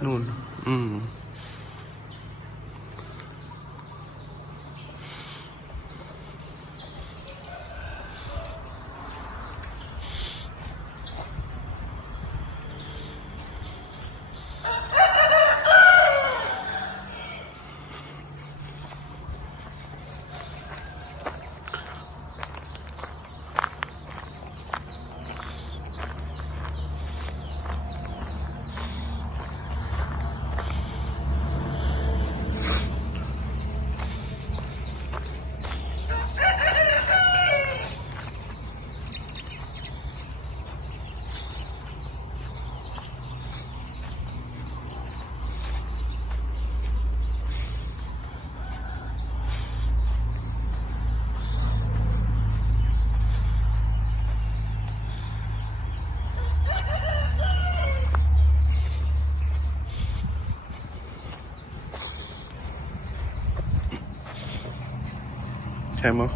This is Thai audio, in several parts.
Noon. Mm. ใช่มั้ย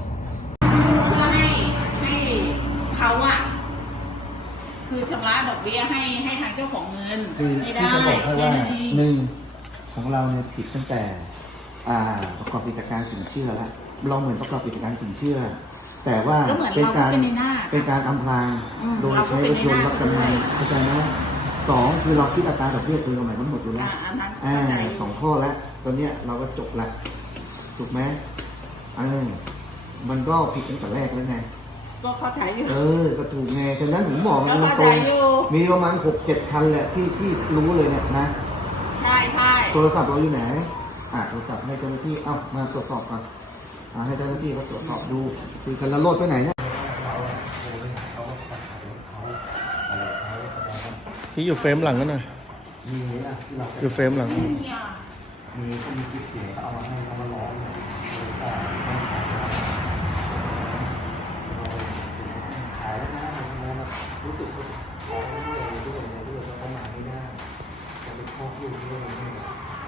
เพื่อให้ให้เขาอะคือชำระดอกเบี้ยให้ให้ทางเจ้าของเงินคือให้ที่ได้จะบอกให้ว่าแค่นั้นเองหนึ่งของเราเนี่ยผิดตั้งแต่ อ่า ประกอบกิจการสินเชื่อแล้วเราเหมือนประกอบกิจการสินเชื่อ แต่ว่าก็เหมือนเป็นเราการเป็นในหน้า เป็นการอำพรางอืมโดยเราก็ใช้เป็นรถยนต์ในหน้ารับจำนำเข้าใจไหมสองคือเราคิดอัตราดอกเบี้ยเกินกำหนดทั้งหมดอยู่แล้ว อ่าอันนั้นอ่าเข้าใจ สองข้อแล้วตอนเนี้ยเราก็จบละถูกไหมเออ มันก็ผิดตั้งแต่แรกแล้วไง ก็เข้าใจอยู่ เออ ก็ถูกไงฉะนั้นผมบอกมันก็ตเข้ารงใจอยู่ๆมีประมาณหกเจ็ดคันแหละที่ที่รู้เลยเนี่ยนะ ใช่ใช่โทรศัพท์เราอยู่ไหน อ่าโทรศัพท์ให้เจ้าหน้าที่ เอ้า มาตรวจสอบก่อนอ่าให้เจ้าหน้าที่เขาตรวจสอบดูคือกันละโลดไปไหนเนี่ย พี่อยู่เฟรมหลังกันหน่อย มีนะที่เราอยู่เฟรมหลังเนี่ยมีก็มีคลิปเสียงก็เอามาให้ ท้องด้วยด้วยอะไรด้วยเราประมาทไม่ได้จะเป็นข้อพูดด้วยเนี่ย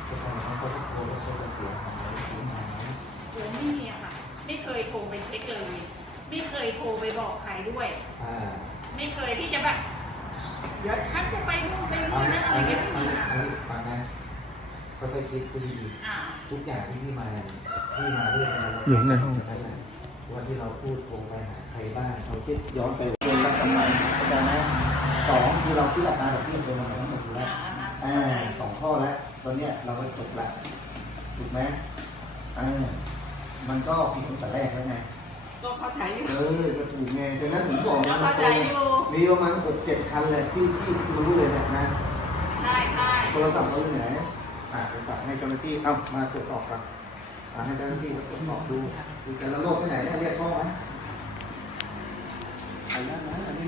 จะทำให้เขาโกรธแล้วเขาจะเสียหายเสียหายโอ้ไม่มีอะค่ะ ไม่เคยโทรไปเช็คเลย ไม่เคยโทรไปบอกใครด้วย อ่าไม่เคยที่จะแบบเดี๋ยวฉันจะไปนู่นไปอันี่นนี้นะอะอัไรนนี้เงี้ยไม่อันมีนี้อะอันนี้ฟังนะค่อยๆคิดคุยดีอ่าทุกอย่างที่พี่มาพี่มาเรื่องอะไรเราอยู่ข้างในห้องวันที่เราพูดโทรไปหาใครบ้างเราคิดย้อนไปวนรับกำไรเข้าใจไหม สองคือเราที่ราคาดอกเบี้ยเกินมาทั้งหมดอยู่แล้วอ่าอ่าสองข้อแล้วตอนเนี้ยเราก็จบละถูกไหมอ่ามันก็ผิดตั้งแต่แรกแล้วไงก็เข้าใจอยู่ เออก็ถูกไงฉะนั้นผมบอกก็เข้าใจอยู่ มีประมาณหกเจ็ดคันเลยที่ที่รู้เลยเนี่ยนะใช่ใช่โทรศัพท์เราอยู่ไหนอ่าโทรศัพท์ให้เจ้าหน้าที่เอ้ามาตรวจสอบกันอ่าให้เจ้าหน้าที่เขาตรวจสอบดูดูแต่ละโรคที่ไหนเนี่ยเรียกพ่อไหมไปนั่นนะอันนี้